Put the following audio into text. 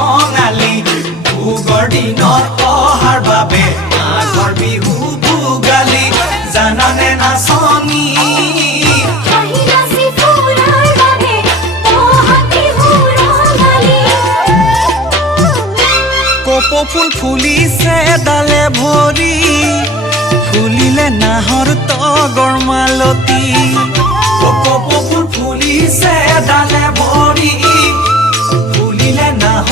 কঙালী ভোগৰ দিনত অহাৰ বাবে মাঘৰ বিহু ভোগালী জানানে নাচনী কপৌ ফুল ফুলিছে ডালে ভৰি ফুলিলে নাহৰ তগৰ মালতী কপৌ ফুল ফুলিছে ডালে ভৰি ফুলিলে নাহৰ